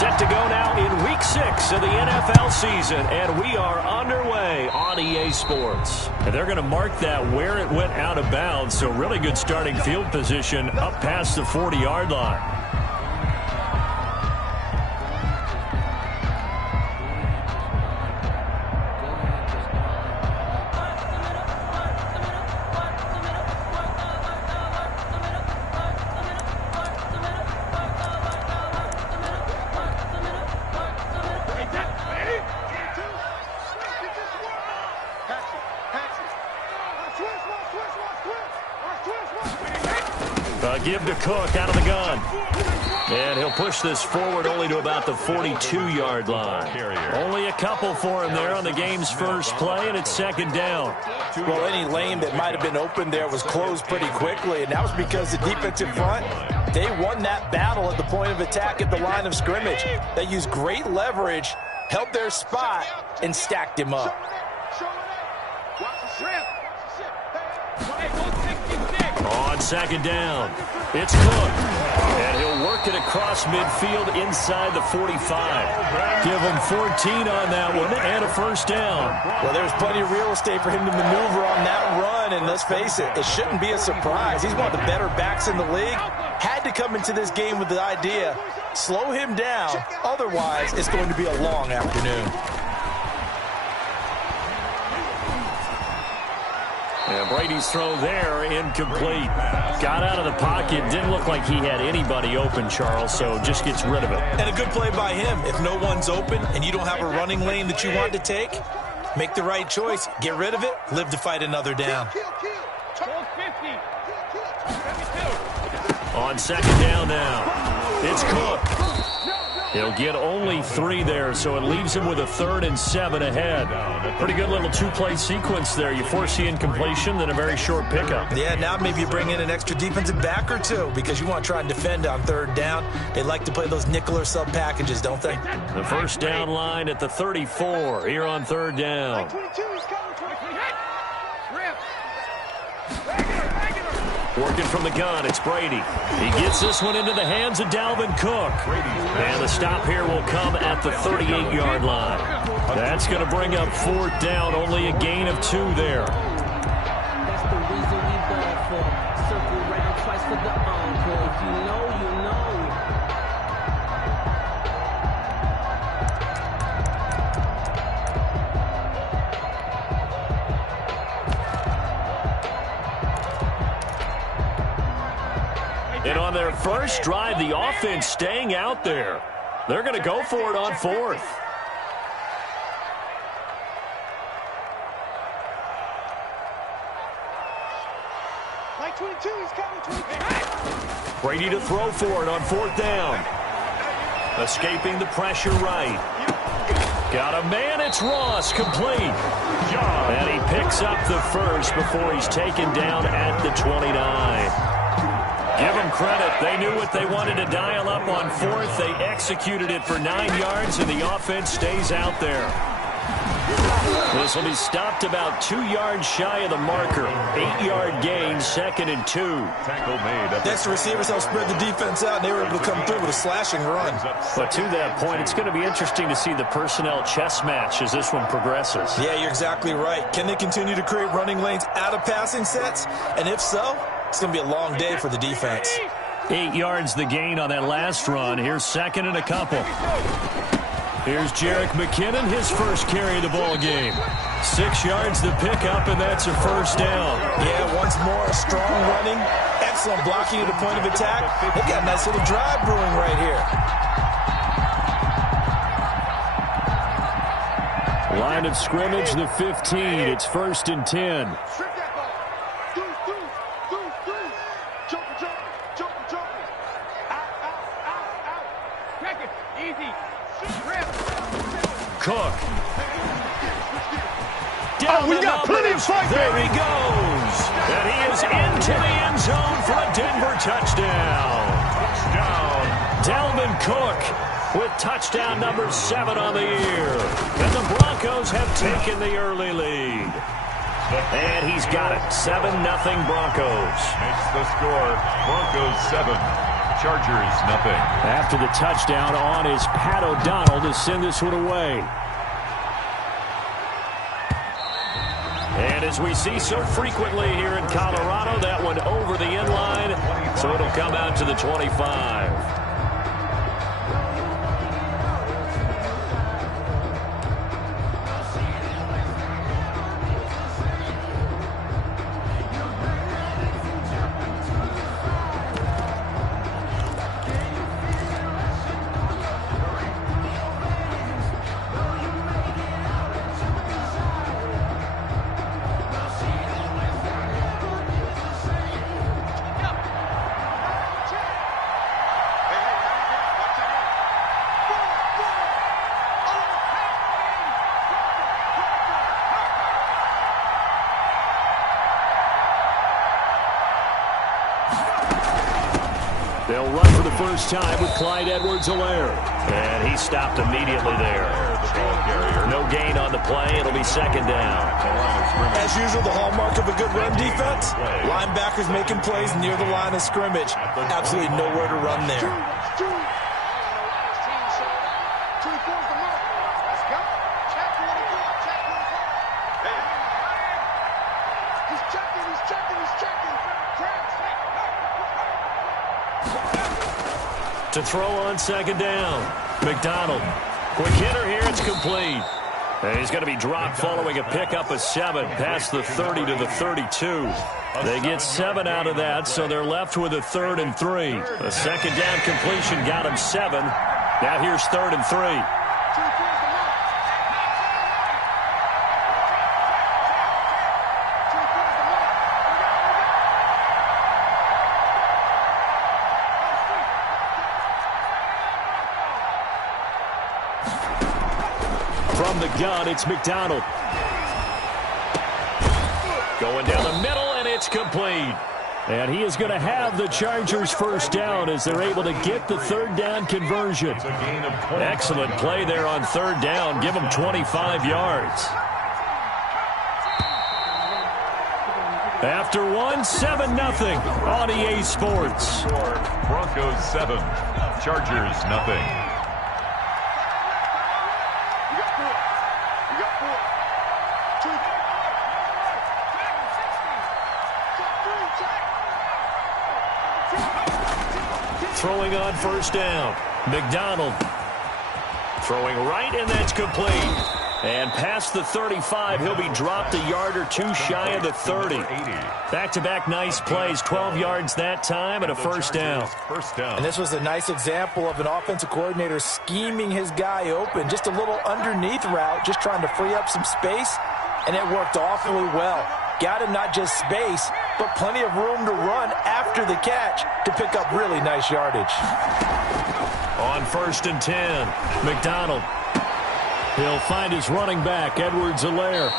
Set to go now in Week 6 of the NFL season, and we are underway on EA Sports. And they're going to mark that where it went out of bounds, so really good starting field position up past the 40-yard line. Give to Cook out of the gun. And he'll push this forward only to about the 42-yard line. Only a couple for him there on the game's first play, and it's second down. Well, any lane that might have been open there was closed pretty quickly, and that was because the defensive front, they won that battle at the point of attack at the line of scrimmage. They used great leverage, held their spot, and stacked him up. On second down, it's Cook. And he'll work it across midfield inside the 45. Give him 14 on that one and a first down. Well, there's plenty of real estate for him to maneuver on that run, and let's face it, it shouldn't be a surprise. He's one of the better backs in the league. Had to come into this game with the idea, slow him down, otherwise it's going to be a long afternoon. And Brady's throw there, incomplete. Got out of the pocket. Didn't look like he had anybody open, Charles, so just gets rid of it. And a good play by him. If no one's open and you don't have a running lane that you want to take, make the right choice. Get rid of it. Live to fight another down. On second down now, it's Cook. He'll get only 3 there, so it leaves him with a 3rd and 7 ahead. Pretty good little two-play sequence there. You force the incompletion, then a very short pickup. Yeah, now maybe you bring in an extra defensive back or two because you want to try and defend on 3rd down. They like to play those nickel or sub packages, don't they? The first down line at the 34 here on 3rd down. Working from the gun, it's Brady. He gets this one into the hands of Dalvin Cook. And the stop here will come at the 38-yard line. That's going to bring up 4th down, only a gain of 2 there. That's the reason we ball for. Circle round twice for the encore. If you know, you know. And on their first drive, the offense staying out there. They're going to go for it on 4th. Brady to throw for it on 4th down. Escaping the pressure right. Got a man, it's Ross, complete. And he picks up the first before he's taken down at the 29. Give them credit. They knew what they wanted to dial up on 4th. They executed it for 9 yards, and the offense stays out there. This will be stopped about 2 yards shy of the marker. 8-yard gain, 2nd and 2. Tackle made. Next, the receivers helped spread the defense out, and they were able to come through with a slashing run. But to that point, it's going to be interesting to see the personnel chess match as this one progresses. Yeah, you're exactly right. Can they continue to create running lanes out of passing sets? And if so, it's going to be a long day for the defense. 8 yards the gain on that last run. Here's 2nd and a couple. Here's Jerick McKinnon, his first carry of the ball game. 6 yards the pickup, and that's a first down. Yeah, once more, strong running, excellent blocking at the point of attack. They've got a nice little drive brewing right here. Line of scrimmage, the 15. It's 1st and 10. Cook. We got plenty of fight, there he goes. And he is into the end zone for a Denver touchdown. Dalvin Cook with touchdown number 7 on the year. And the Broncos have taken the early lead. And he's got it. 7-0 Broncos. Makes the score. Broncos 7. Chargers, nothing. After the touchdown on is Pat O'Donnell to send this one away. And as we see so frequently here in Colorado, that one over the end line, so it'll come out to the 25. They'll run for the first time with Clyde Edwards-Helaire. And he stopped immediately there. No gain on the play. It'll be second down. As usual, the hallmark of a good run defense, linebackers making plays near the line of scrimmage. Absolutely nowhere to run there. To throw on second down. McDonald. Quick hitter here. It's complete. And he's going to be dropped following a pickup of 7 past the 30 to the 32. They get 7 out of that, so they're left with a 3rd and 3. A second down completion got him 7. Now here's 3rd and 3. From the gun, it's McDonald. Going down the middle, and it's complete. And he is going to have the Chargers first down as they're able to get the 3rd down conversion. Excellent play there on 3rd down. Give them 25 yards. After 7-0 on EA Sports. Broncos 7, Chargers nothing. Throwing on first down. McDonald throwing right, and that's complete. And past the 35, he'll be dropped a yard or 2 shy of the 30. Back-to-back nice plays, 12 yards that time, and a first down. And this was a nice example of an offensive coordinator scheming his guy open. Just a little underneath route, just trying to free up some space, and it worked awfully well. Got him not just space, but plenty of room to run after the catch to pick up really nice yardage. On 1st and 10, McDonald. He'll find his running back, Edwards-Helaire.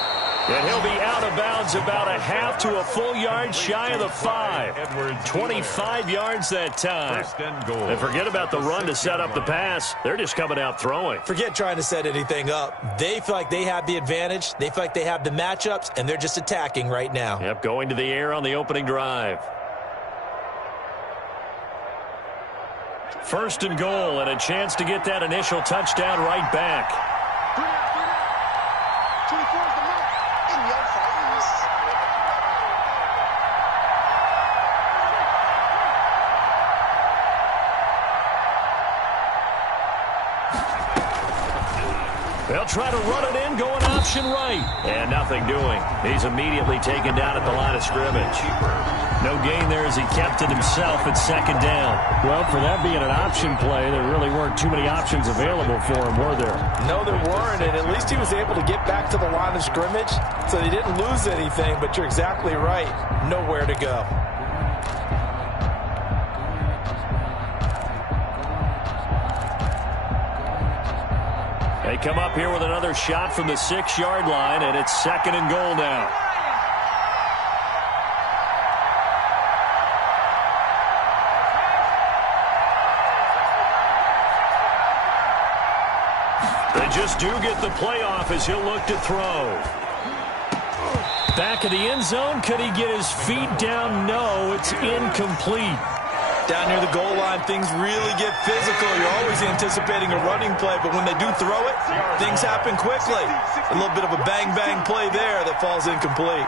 And he'll be out of bounds about a half to a full yard shy of the 5. 25 yards that time. And forget about the run to set up the pass. They're just coming out throwing. Forget trying to set anything up. They feel like they have the advantage. They feel like they have the matchups, and they're just attacking right now. Yep, going to the air on the opening drive. 1st and goal, and a chance to get that initial touchdown right back. They'll try to run it in, going option right. And nothing doing. He's immediately taken down at the line of scrimmage. No gain there as he kept it himself at 2nd down. Well, for that being an option play, there really weren't too many options available for him, were there? No, there weren't, and at least he was able to get back to the line of scrimmage, so he didn't lose anything, but you're exactly right. Nowhere to go. They come up here with another shot from the 6-yard line, and it's 2nd and goal now. They just do get the playoff as he'll look to throw. Back of the end zone. Could he get his feet down? No, it's incomplete. Down near the goal line, things really get physical. You're always anticipating a running play, but when they do throw it, things happen quickly. A little bit of a bang-bang play there that falls incomplete.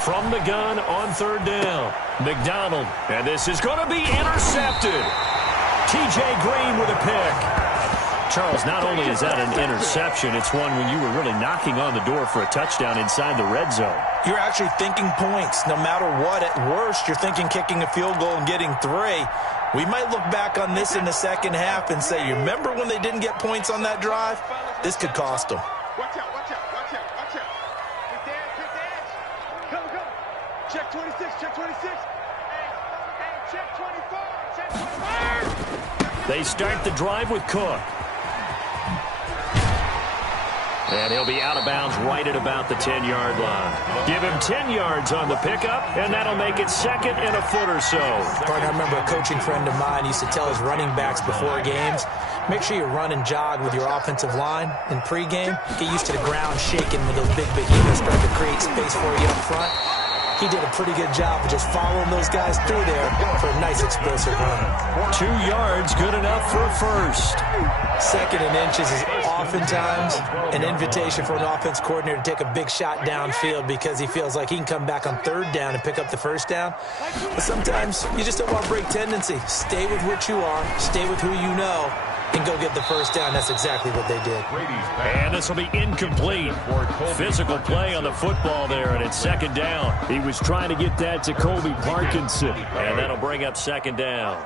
From the gun on third down, McDonald. And this is going to be intercepted. T.J. Green with a pick. Charles, not only is that an interception, it's one when you were really knocking on the door for a touchdown inside the red zone. You're actually thinking points. No matter what, at worst, you're thinking kicking a field goal and getting 3. We might look back on this in the second half and say, you remember when they didn't get points on that drive? This could cost them. Watch out, watch out, watch out, watch out. Good dance. Go, go. Check 26, check 26. Hey, check 24, check 24. They start the drive with Cook. And he'll be out of bounds right at about the 10-yard line. Give him 10 yards on the pickup, and that'll make it second and a foot or so. I remember a coaching friend of mine used to tell his running backs before games, make sure you run and jog with your offensive line in pregame. Get used to the ground shaking when those big behemoths start to create space for you up front. He did a pretty good job of just following those guys through there for a nice explosive run. 2 yards, good enough for a first. Second and inches is oftentimes an invitation for an offense coordinator to take a big shot downfield because he feels like he can come back on third down and pick up the first down. But sometimes you just don't want to break tendency. Stay with what you are, stay with who you know, and go get the first down. That's exactly what they did. And this will be incomplete. Physical play on the football there, and it's second down. He was trying to get that to Colby Parkinson, and that'll bring up second down.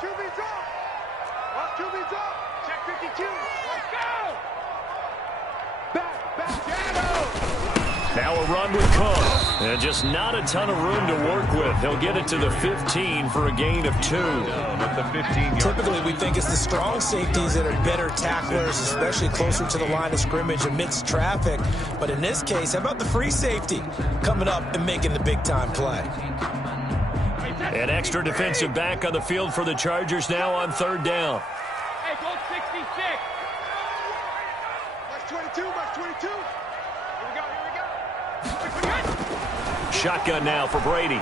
Now a run with Cook. And just not a ton of room to work with. He'll get it to the 15 for a gain of 2. Typically, we think it's the strong safeties that are better tacklers, especially closer to the line of scrimmage amidst traffic. But in this case, how about the free safety coming up and making the big-time play? An extra defensive back on the field for the Chargers now on third down. Hey, go 66. March 22, March 22. Here we go. Shotgun now for Brady.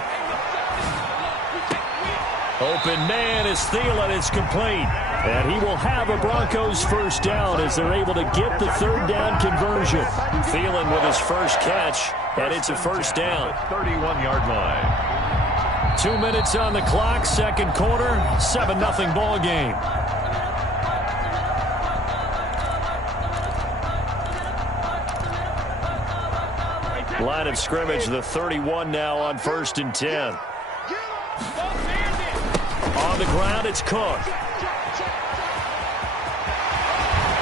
Open man is Thielen. It's complete. And he will have a Broncos first down as they're able to get the third down conversion. Thielen with his first catch, and it's a first down. 31-yard line. 2 minutes on the clock, second quarter, 7-0 ball game. Line of scrimmage, the 31 now on 1st and 10. On the ground, it's Cook.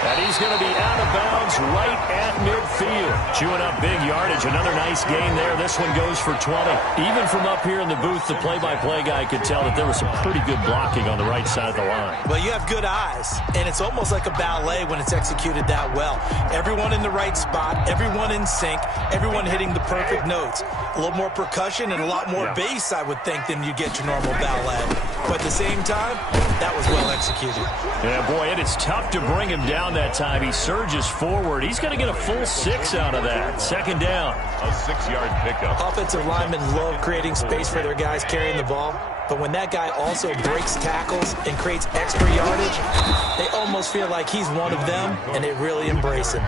And he's going to be out of bounds right at midfield. Chewing up big yardage. Another nice gain there. This one goes for 20. Even from up here in the booth, the play-by-play guy could tell that there was some pretty good blocking on the right side of the line. Well, you have good eyes, and it's almost like a ballet when it's executed that well. Everyone in the right spot, everyone in sync, everyone hitting the perfect notes. A little more percussion and a lot more bass, I would think, than you get your normal ballet. But at the same time, that was well executed. Yeah, boy, it is tough to bring him down that time. He surges forward. He's going to get a full 6 out of that. Second down. A 6-yard pickup. Offensive linemen love creating space for their guys carrying the ball. But when that guy also breaks tackles and creates extra yardage, they almost feel like he's one of them, and they really embrace him.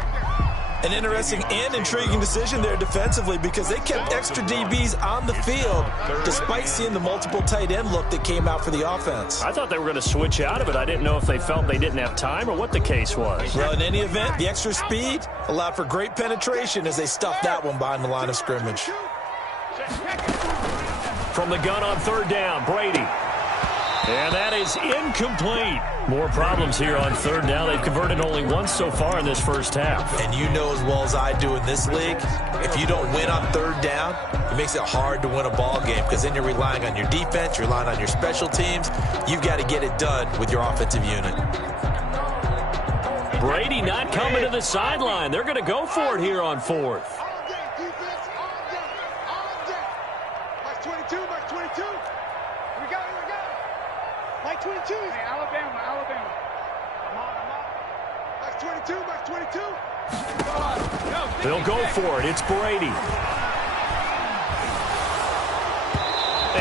An interesting and intriguing decision there defensively because they kept extra DBs on the field despite seeing the multiple tight end look that came out for the offense. I thought they were going to switch out of it. I didn't know if they felt they didn't have time or what the case was. Well, in any event, the extra speed allowed for great penetration as they stuffed that one behind the line of scrimmage. From the gun on third down, Brady. And that is incomplete. More problems here on third down. They've converted only once so far in this first half. And you know as well as I do in this league, if you don't win on third down, it makes it hard to win a ball game because then you're relying on your defense, you're relying on your special teams. You've got to get it done with your offensive unit. Brady not coming to the sideline. They're going to go for it here on fourth. All day, defense, all day, all day. March 22, March 22. Here we go. March 22. Hey, Alabama. I'm on. March 22, March 22. They'll go for it. It's Brady.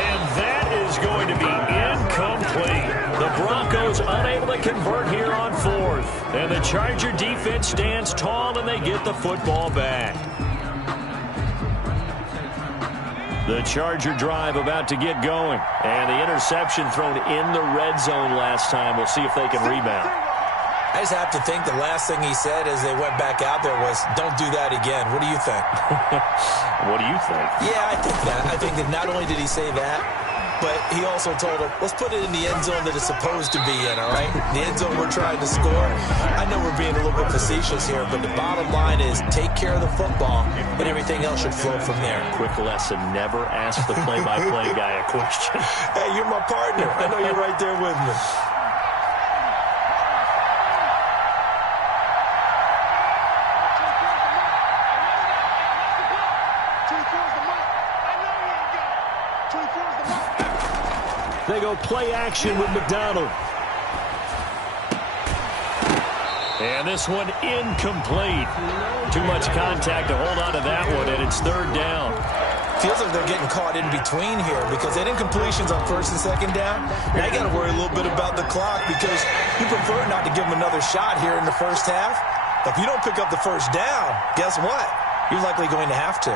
And that is going to be incomplete. The Broncos unable to convert here on fourth. And the Charger defense stands tall and they get the football back. The Charger drive about to get going. And the interception thrown in the red zone last time. We'll see if they can rebound. I just have to think the last thing he said as they went back out there was, don't do that again. What do you think? What do you think? Yeah, I think that. I think that not only did he say that, but he also told him, let's put it in the end zone that it's supposed to be in, all right? The end zone we're trying to score. I know we're being a little bit facetious here, but the bottom line is take care of the football, and everything else should flow from there. Quick lesson, never ask the play-by-play guy a question. Hey, you're my partner. I know you're right there with me. They go play action with McDonald. And this one incomplete. Too much contact to hold on to that one, and it's third down. Feels like they're getting caught in between here because they did incompletions on first and second down. Now you got to worry a little bit about the clock because you prefer not to give them another shot here in the first half. If you don't pick up the first down, guess what? You're likely going to have to.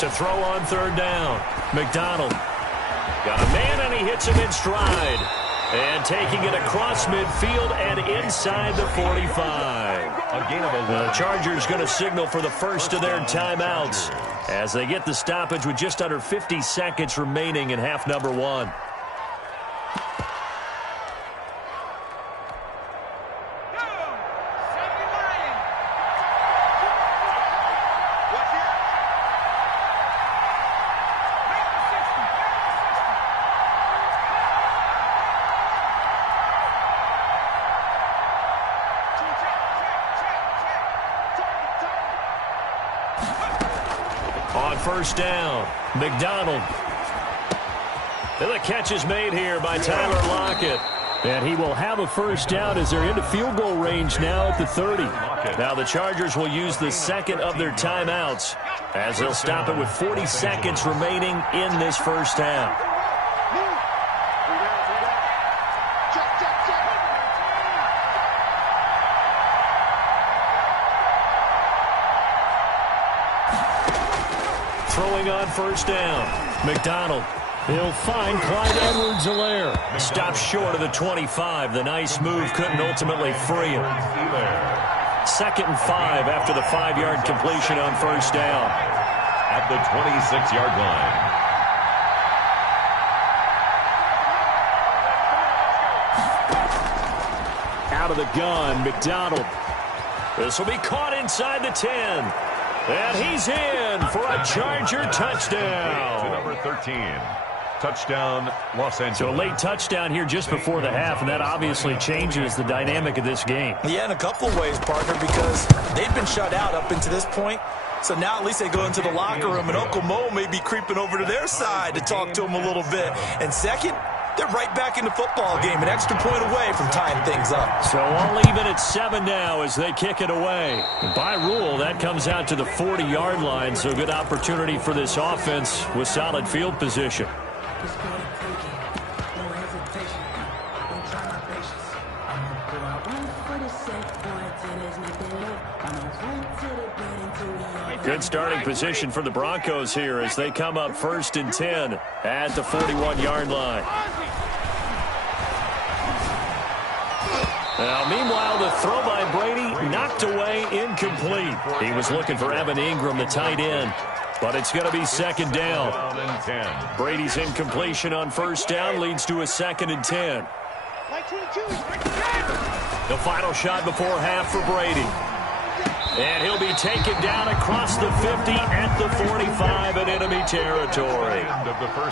To throw on third down. McDonald got a man, and he hits him in stride. And taking it across midfield and inside the 45. The Chargers going to signal for the first of their timeouts as they get the stoppage with just under 50 seconds remaining in half number one. On first down, McDonald. And the catch is made here by Tyler Lockett. And he will have a first down as they're into field goal range now at the 30. Now the Chargers will use the second of their timeouts as they'll stop it with 40 seconds remaining in this first half. Throwing on first down, McDonald. He'll find Clyde Edwards-Helaire. Stops short of the 25. The nice move couldn't ultimately free him. 2nd and 5 after the 5-yard completion on first down. At the 26-yard line. Out of the gun, McDonald. This will be caught inside the 10. And he's in for a Charger touchdown. To number 13. Touchdown, Los Angeles. So a late touchdown here just before the half, and that obviously changes the dynamic of this game. Yeah, in a couple of ways, partner, because they've been shut out up until this point. So now at least they go into the locker room, and Uncle Mo may be creeping over to their side to talk to them a little bit. And second, they're right back in the football game, an extra point away from tying things up. So all even at 7 now as they kick it away. And by rule, that comes out to the 40-yard line, so good opportunity for this offense with solid field position. Good starting position for the Broncos here as they come up 1st and 10 at the 41-yard line. Now, meanwhile, the throw by Brady knocked away, incomplete. He was looking for Evan Ingram, the tight end, but it's going to be 2nd down. Brady's incompletion on first down leads to a 2nd and 10. The final shot before half for Brady. And he'll be taken down across the 50 at the 45 in enemy territory.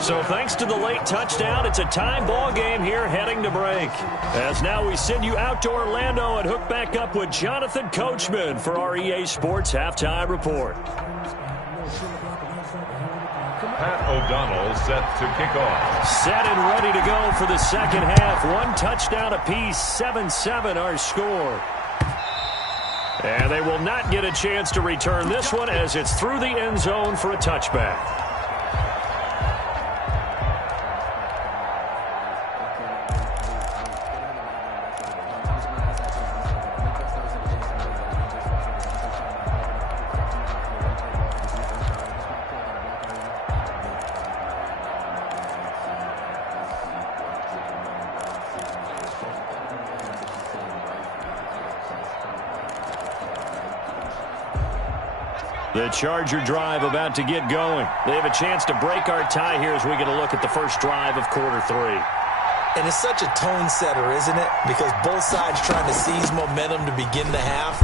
So thanks to the late touchdown, it's a tie ball game here heading to break. As now we send you out to Orlando and hook back up with Jonathan Coachman for our EA Sports Halftime Report. Pat O'Donnell set to kick off. Set and ready to go for the second half. One touchdown apiece, 7-7 our score. And they will not get a chance to return this one as it's through the end zone for a touchback. The Charger drive about to get going. They have a chance to break our tie here as we get a look at the first drive of quarter 3. And it's such a tone setter, isn't it? Because both sides trying to seize momentum to begin the half.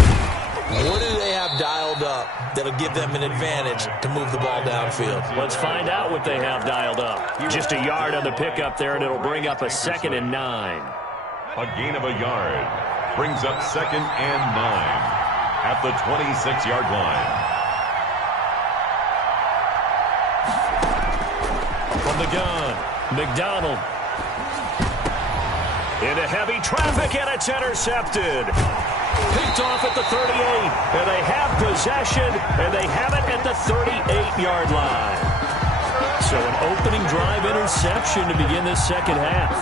What do they have dialed up that'll give them an advantage to move the ball downfield? Let's find out what they have dialed up. Just a yard on the pickup there, and it'll bring up a 2nd and 9. A gain of a yard brings up 2nd and 9 at the 26-yard line. From the gun, McDonald. Into heavy traffic, and it's intercepted. Picked off at the 38, and they have possession, and they have it at the 38-yard line. So an opening drive interception to begin this second half.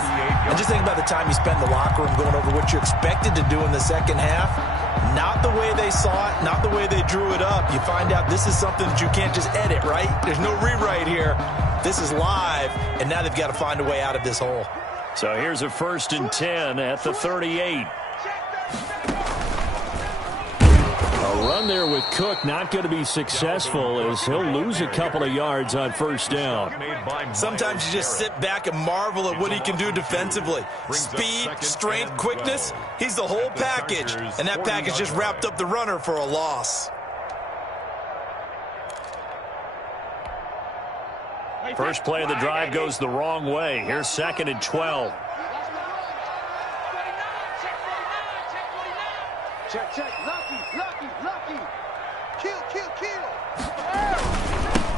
And just think about the time you spend in the locker room going over what you're expected to do in the second half. Not the way they saw it, not the way they drew it up. You find out this is something that you can't just edit, right? There's no rewrite here. This is live, and now they've got to find a way out of this hole. So here's a 1st and 10 at the 38. A run there with Cook not going to be successful as he'll lose a couple of yards on 1st down. Sometimes you just sit back and marvel at what he can do defensively. Speed, strength, quickness, he's the whole package. And that package just wrapped up the runner for a loss. First play of the drive goes the wrong way. Here's 2nd and 12. Check. Lucky. Kill.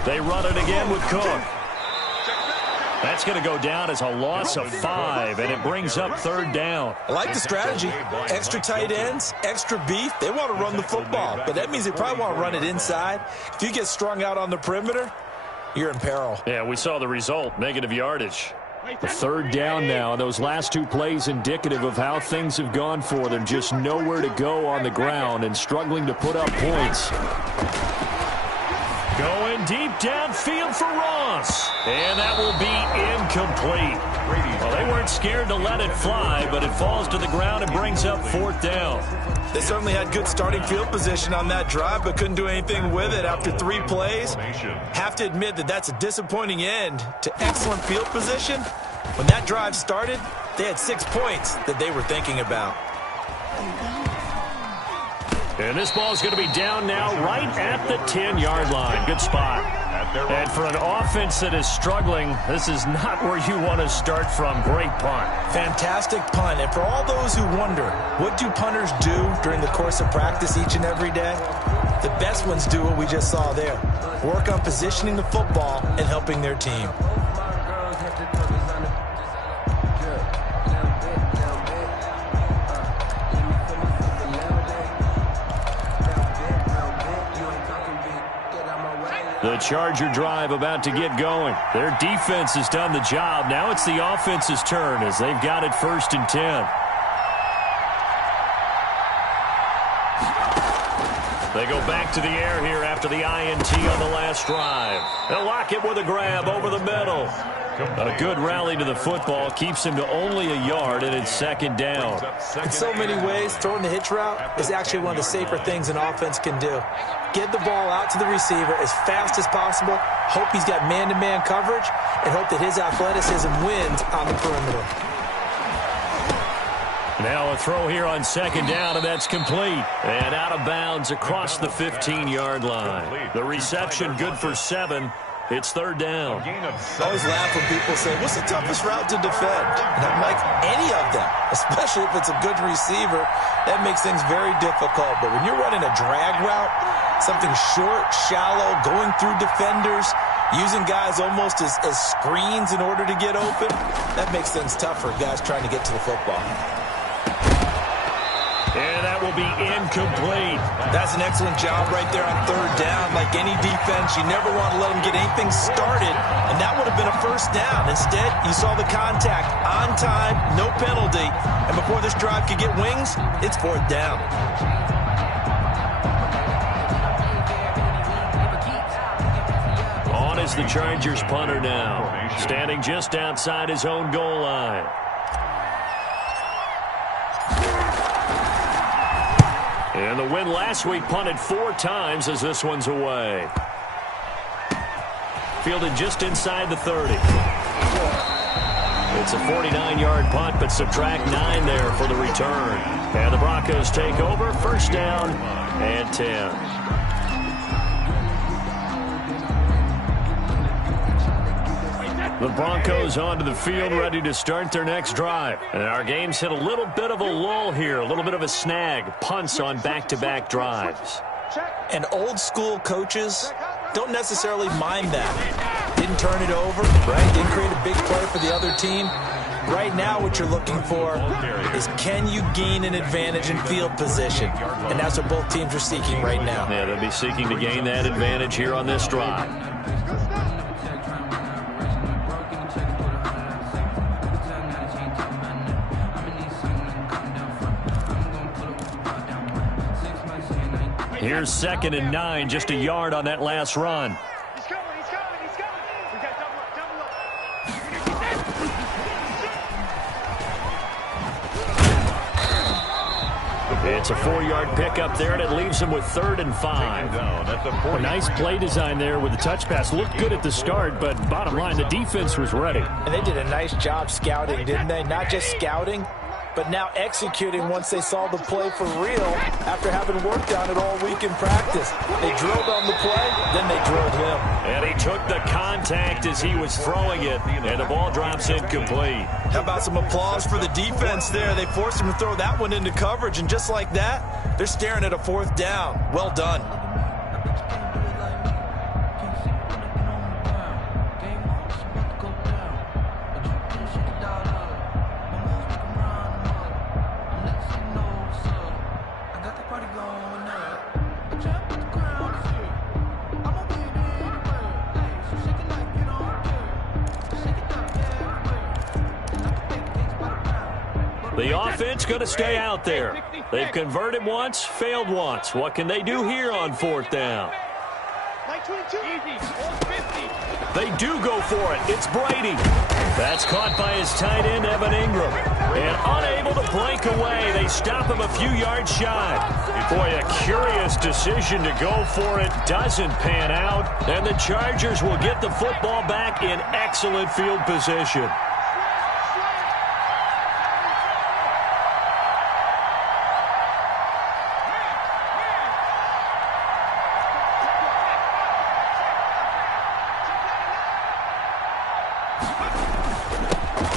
They run it again with Cook. That's going to go down as a loss of 5, and it brings up 3rd down. I like the strategy. Extra tight ends, extra beef. They want to run the football, but that means they probably want to run it inside. If you get strung out on the perimeter, you're in peril. Yeah, we saw the result, negative yardage. 3rd down now. Those last 2 plays indicative of how things have gone for them. Just nowhere to go on the ground and struggling to put up points. Going deep downfield for Ross. And that will be incomplete. Well, they weren't scared to let it fly, but it falls to the ground and brings up 4th down. They certainly had good starting field position on that drive, but couldn't do anything with it after 3 plays. Have to admit that that's a disappointing end to excellent field position. When that drive started, they had 6 points that they were thinking about. And this ball is going to be down now right at the 10-yard line. Good spot. And for an offense that is struggling, this is not where you want to start from. Great punt. Fantastic punt. And for all those who wonder, what do punters do during the course of practice each and every day? The best ones do what we just saw there. Work on positioning the football and helping their team. The Charger drive about to get going. Their defense has done the job. Now it's the offense's turn as they've got it 1st and 10. They go back to the air here after the INT on the last drive. They'll lock it with a grab over the middle. A good rally to the football keeps him to only a yard, and it's 2nd down. In so many ways, throwing the hitch route is actually one of the safer things an offense can do. Get the ball out to the receiver as fast as possible, hope he's got man-to-man coverage, and hope that his athleticism wins on the perimeter. Now a throw here on 2nd down, and that's complete. And out of bounds across the 15-yard line. The reception good for 7. It's 3rd down. I always laugh when people say, what's the toughest route to defend? And I'm like, any of them, especially if it's a good receiver. That makes things very difficult. But when you're running a drag route, something short, shallow, going through defenders, Using guys almost as screens in order to get open, that makes things tough for guys trying to get to the football. And that will be incomplete. That's an excellent job right there on third down. Like any defense, you never want to let them get anything started, and that would have been a first down. Instead, you saw the contact on time, no penalty, and before this drive could get wings, it's fourth down. On is the Chargers punter now, standing just outside his own goal line. And the win last week punted 4 times as this one's away. Fielded just inside the 30. It's a 49-yard punt, but subtract 9 there for the return. And the Broncos take over, first down and 10. The Broncos onto the field, ready to start their next drive. And our game's hit a little bit of a lull here, a little bit of a snag. Punts on back-to-back drives. And old-school coaches don't necessarily mind that. Didn't turn it over, right? Didn't create a big play for the other team. Right now what you're looking for is, can you gain an advantage in field position? And that's what both teams are seeking right now. Yeah, they'll be seeking to gain that advantage here on this drive. Here's 2nd and 9, just a yard on that last run. He's coming. We got double up. It's a 4-yard pickup there, and it leaves him with 3rd and 5. A nice play design there with the touch pass. Looked good at the start, but bottom line, the defense was ready. And they did a nice job scouting, didn't they? Not just scouting, but now executing once they saw the play for real after having worked on it all week in practice. They drilled on the play, then they drilled him. And he took the contact as he was throwing it, and the ball drops incomplete. How about some applause for the defense there? They forced him to throw that one into coverage, and just like that, they're staring at a 4th down. Well done. The offense going to stay out there. They've converted once, failed once. What can they do here on 4th down? They do go for it. It's Brady. That's caught by his tight end, Evan Ingram. And unable to break away. They stop him a few yards shy. Boy, a curious decision to go for it. Doesn't pan out. And the Chargers will get the football back in excellent field position.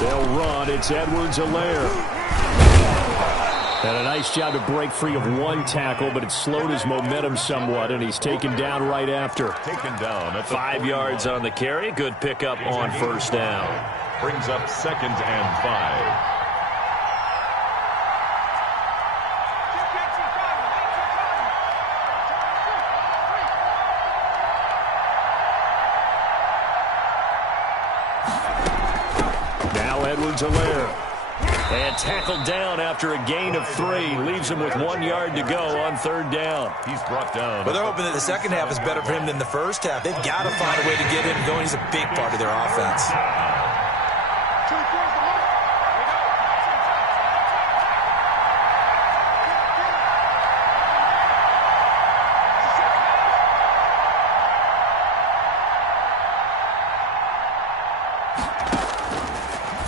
They'll run. It's Edwards-Helaire. And a nice job to break free of one tackle, but it slowed his momentum somewhat, and he's taken down right after. Taken down at 5 yards on the carry. Good pickup on first down. Brings up 2nd and 5. Edwards-Helaire. And tackled down after a gain of 3. Leaves him with 1 yard to go on 3rd down. He's brought down. But they're hoping that the second half is better for him than the first half. They've got to find a way to get him going. He's a big part of their offense.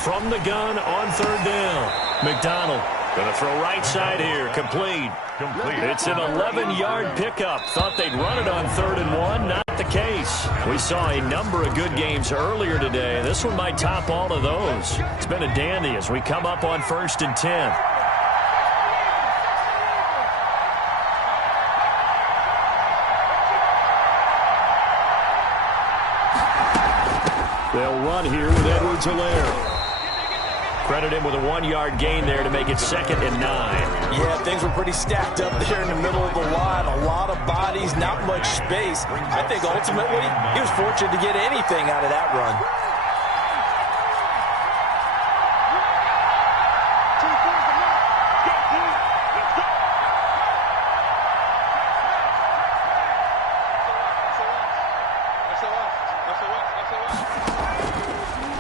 From the gun on 3rd down. McDonald going to throw right side here. Complete. It's an 11-yard pickup. Thought they'd run it on 3rd and 1. Not the case. We saw a number of good games earlier today. This one might top all of those. It's been a dandy as we come up on 1st and 10. They'll run here with Edwards-Helaire. Credit him with a 1-yard gain there to make it 2nd and 9. Yeah, things were pretty stacked up there in the middle of the line. A lot of bodies, not much space. I think ultimately he was fortunate to get anything out of that run.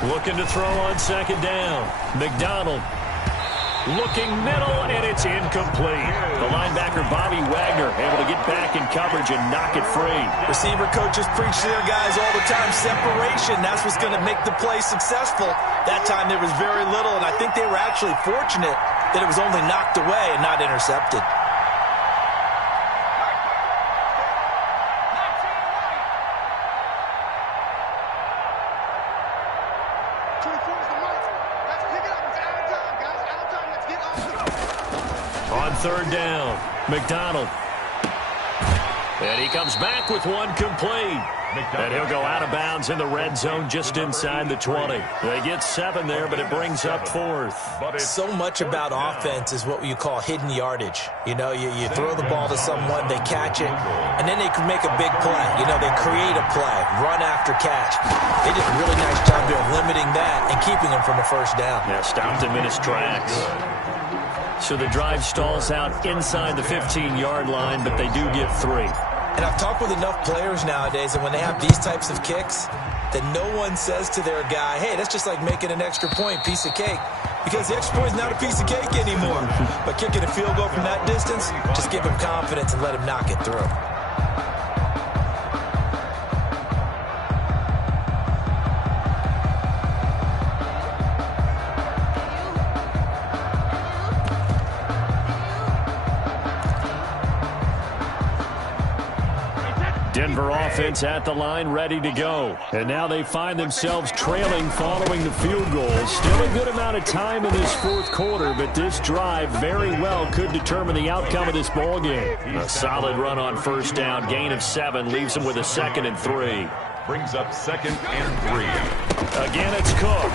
Looking to throw on 2nd down. McDonald looking middle, and it's incomplete. The linebacker, Bobby Wagner, able to get back in coverage and knock it free. Receiver coaches preach to their guys all the time, separation. That's what's going to make the play successful. That time there was very little, and I think they were actually fortunate that it was only knocked away and not intercepted. On 3rd down, McDonald. And he comes back with one complete. And he'll go out of bounds in the red zone just inside the 20. They get 7 there, but it brings up 4th. So much about offense is what you call hidden yardage. You know, you throw the ball to someone, they catch it, and then they can make a big play. You know, they create a play, run after catch. They did a really nice job of limiting that and keeping them from a first down. Yeah, stopped him in his tracks. So the drive stalls out inside the 15-yard line, but they do get 3. And I've talked with enough players nowadays, and when they have these types of kicks, that no one says to their guy, hey, that's just like making an extra point, piece of cake. Because the extra point is not a piece of cake anymore. But kicking a field goal from that distance, just give him confidence and let him knock it through. Denver offense at the line, ready to go. And now they find themselves trailing following the field goal. Still a good amount of time in this 4th quarter, but this drive very well could determine the outcome of this ball game. A solid run on 1st down, gain of 7, leaves them with a 2nd and 3. Brings up 2nd and 3. Again, it's Cook.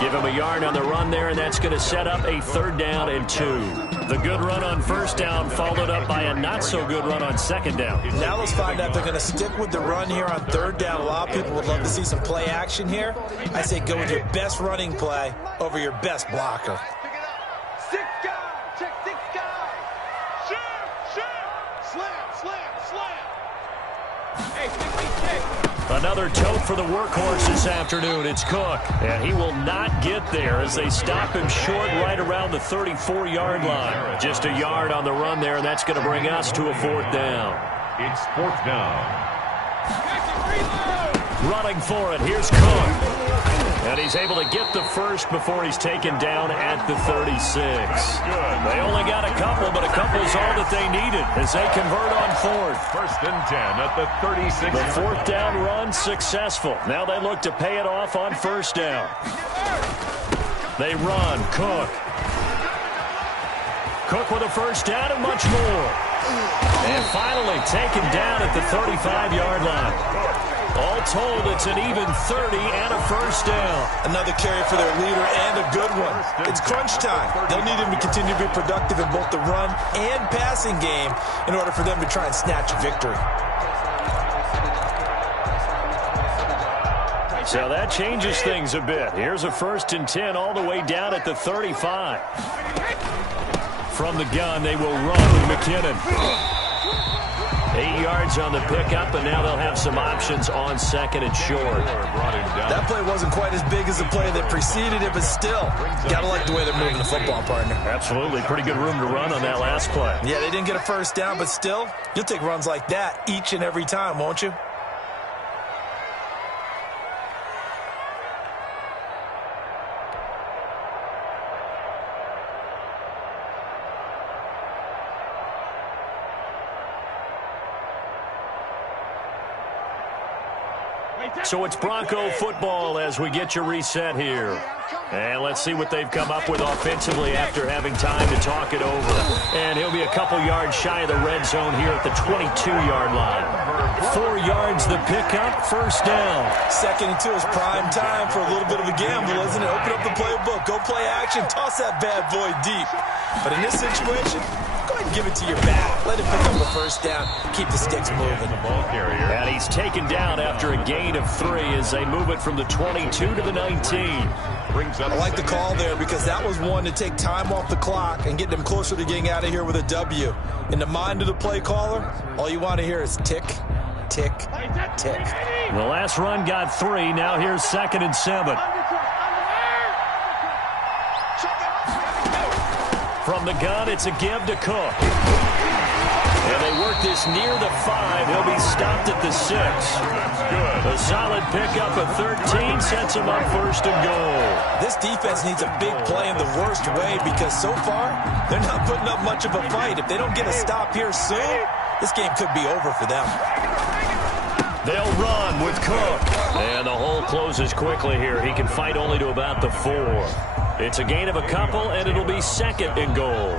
Give him a yard on the run there, and that's going to set up a 3rd down and 2. The good run on 1st down followed up by a not-so-good run on 2nd down. Now let's find out if they're going to stick with the run here on 3rd down. A lot of people would love to see some play action here. I say go with your best running play over your best blocker. Pick it up. 6 guys. Check 6 guys. Shoot. Slam. Hey, 66. Another tote for the workhorse this afternoon. It's Cook, and he will not get there as they stop him short right around the 34-yard line. Just a yard on the run there, and that's going to bring us to a 4th down. It's 4th down. Running for it, here's Cook. And he's able to get the first before he's taken down at the 36. They only got a couple, but a couple is all that they needed as they convert on 4th. 1st and 10 at the 36. The 4th down run successful. Now they look to pay it off on 1st down. They run. Cook. Cook with a 1st down and much more. And finally taken down at the 35-yard line. All told, it's an even 30 and a 1st down. Another carry for their leader and a good one. It's crunch time. They'll need him to continue to be productive in both the run and passing game in order for them to try and snatch a victory. So that changes things a bit. Here's a 1st and 10 all the way down at the 35. From the gun, they will run with McKinnon. 8 yards on the pickup, and now they'll have some options on 2nd and short. That play wasn't quite as big as the play that preceded it, but still, gotta like the way they're moving the football, partner. Absolutely. Pretty good room to run on that last play. Yeah, they didn't get a 1st down, but still, you'll take runs like that each and every time, won't you? So it's Bronco football as we get your reset here. And let's see what they've come up with offensively after having time to talk it over. And he'll be a couple yards shy of the red zone here at the 22-yard line. 4 yards the pickup, first down. 2nd and 2 is prime time for a little bit of a gamble, isn't it? Open up the playbook, go play action, toss that bad boy deep. But in this situation, go ahead and give it to your back. Let him pick up the first down, keep the sticks moving. The ball carrier. And he's taken down after a gain of 3 as they move it from the 22 to the 19. I like the call there because that was one to take time off the clock and get them closer to getting out of here with a W. In the mind of the play caller, all you want to hear is tick, tick, tick. The last run got 3. Now here's 2nd and 7. From the gun, it's a give to Cook. And they work this near the 5. He'll be stopped at the 6. Good. A solid pickup of 13 sets him up 1st and goal. This defense needs a big play in the worst way because so far, they're not putting up much of a fight. If they don't get a stop here soon, this game could be over for them. They'll run with Cook. And the hole closes quickly here. He can fight only to about the 4. It's a gain of a couple, and it'll be 2nd and goal.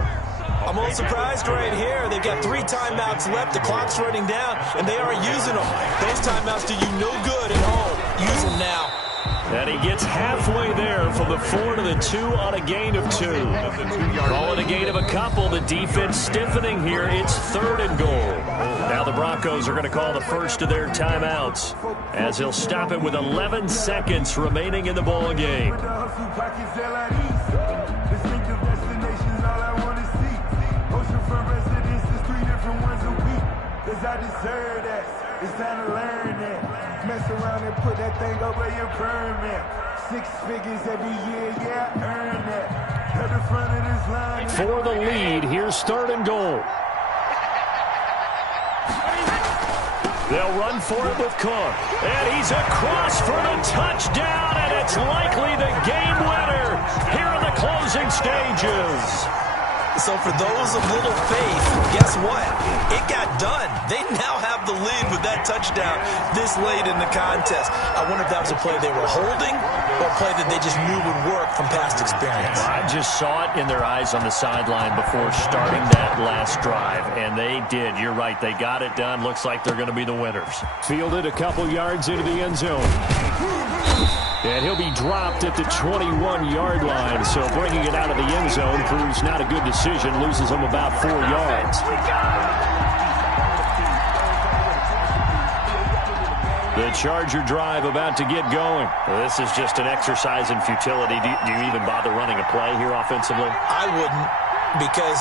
I'm a little surprised right here. They've got 3 timeouts left. The clock's running down, and they aren't using them. Those timeouts do you no good at home. Use them now. And he gets halfway there from the 4 to the 2 on a gain of 2. Call it a gain of a couple. The defense stiffening here. It's 3rd and goal. Now the Broncos are going to call the first of their timeouts as he'll stop it with 11 seconds remaining in the ball game. I deserve that. It's time to learn that. Mess around and put that thing over your permit. 6 figures every year, yeah, earn that. At the front of this line. For the lead, here's 3rd and goal. They'll run for it with Cook. And he's across for the touchdown, and it's likely the game winner here in the closing stages. So for those of little faith, guess what? It got done. They now have the lead with that touchdown this late in the contest. I wonder if that was a play they were holding or a play that they just knew would work from past experience. I just saw it in their eyes on the sideline before starting that last drive, and they did. You're right. They got it done. Looks like they're going to be the winners. Fielded a couple yards into the end zone. And he'll be dropped at the 21-yard line, so bringing it out of the end zone proves not a good decision, loses him about 4 yards. The Charger drive about to get going. Well, this is just an exercise in futility. Do you even bother running a play here offensively? I wouldn't, because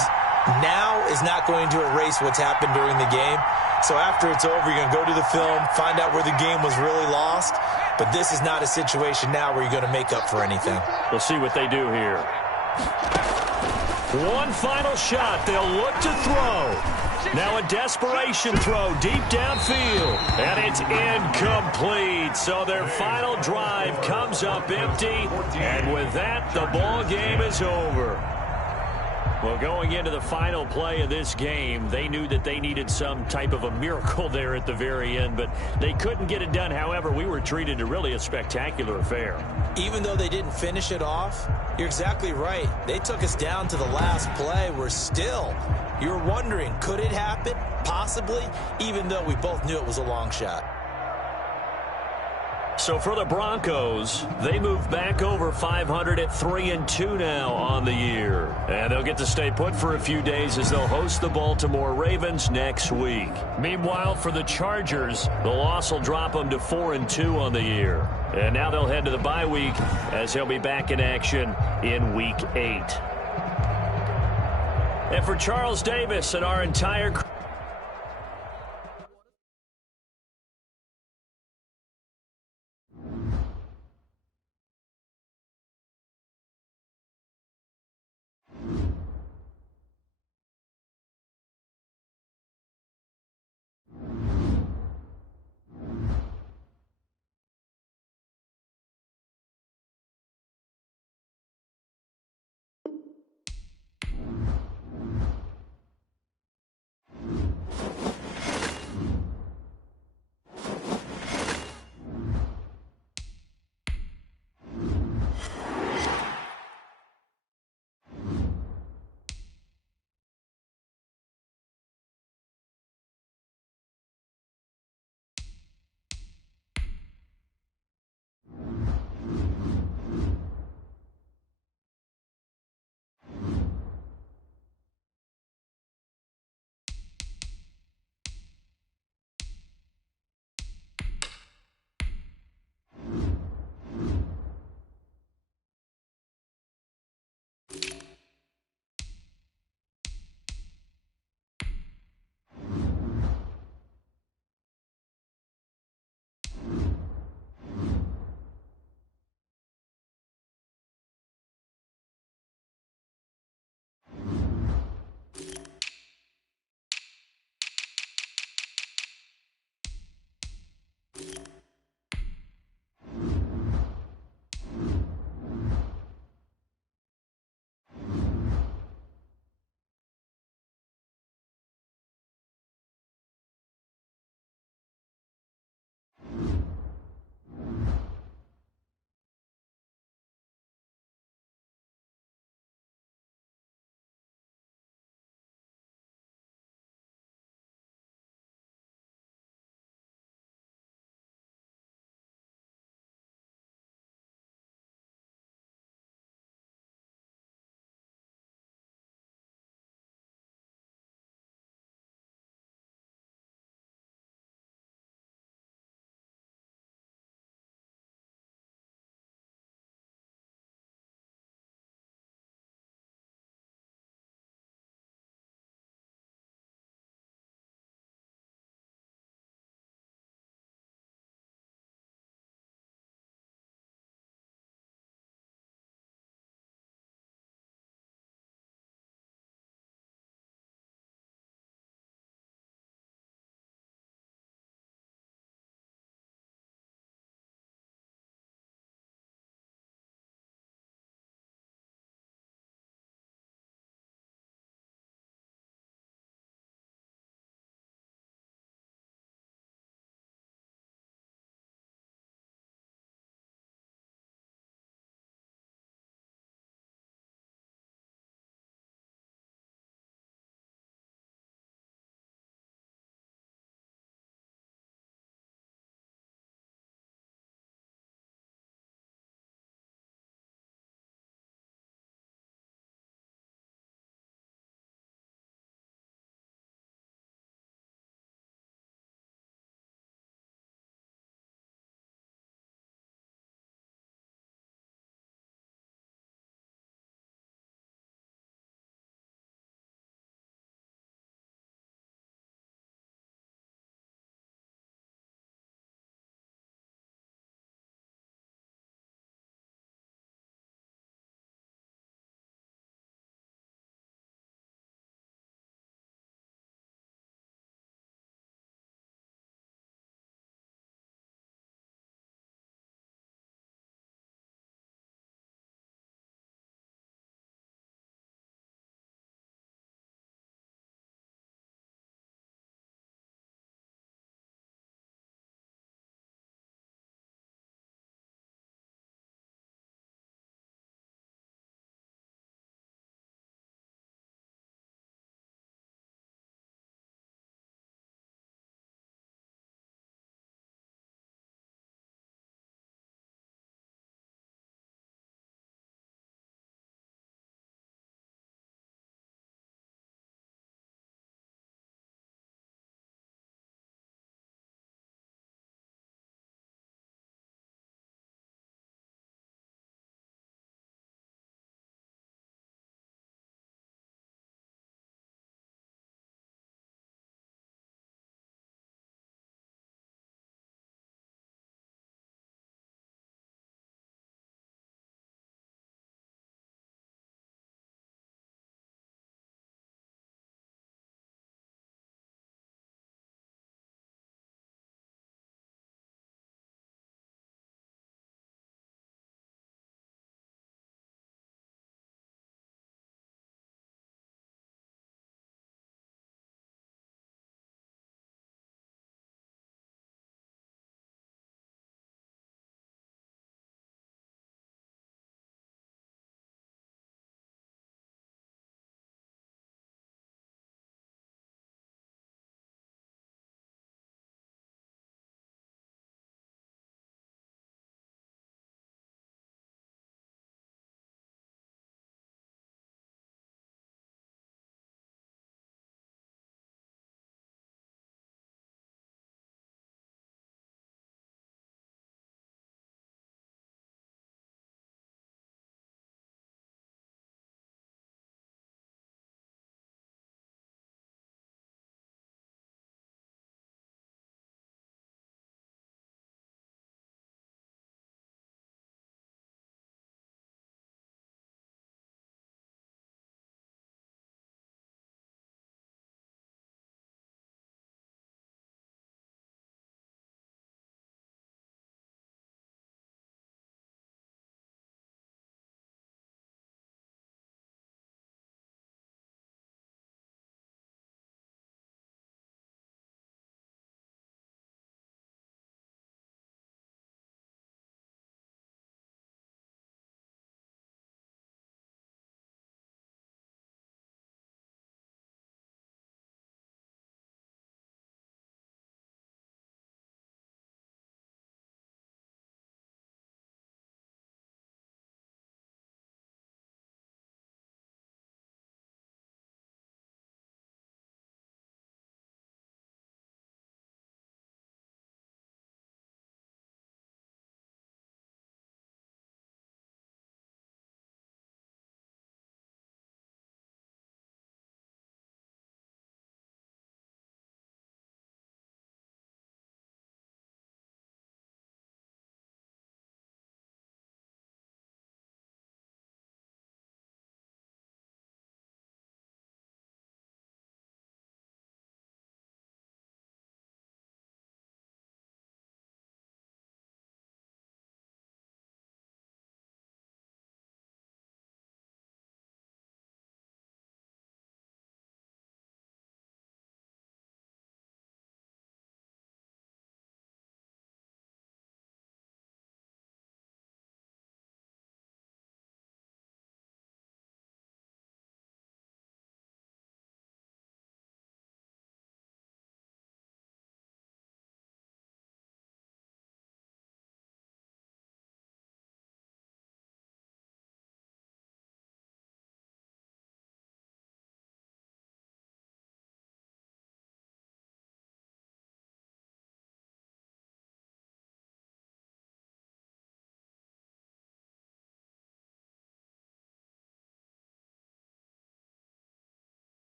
now is not going to erase what's happened during the game. So after it's over, you're going to go to the film, find out where the game was really lost. But this is not a situation now where you're going to make up for anything. We'll see what they do here. One final shot. They'll look to throw. Now a desperation throw deep downfield. And it's incomplete. So their final drive comes up empty. And with that, the ball game is over. Well, going into the final play of this game, they knew that they needed some type of a miracle there at the very end, but they couldn't get it done. However, we were treated to really a spectacular affair. Even though they didn't finish it off, you're exactly right. They took us down to the last play. We're still, you're wondering, could it happen? Possibly, even though we both knew it was a long shot. So for the Broncos, they move back over 500 at 3-2 now on the year. And they'll get to stay put for a few days as they'll host the Baltimore Ravens next week. Meanwhile, for the Chargers, the loss will drop them to 4-2 on the year. And now they'll head to the bye week as he'll be back in action in Week 8. And for Charles Davis and our entire crew,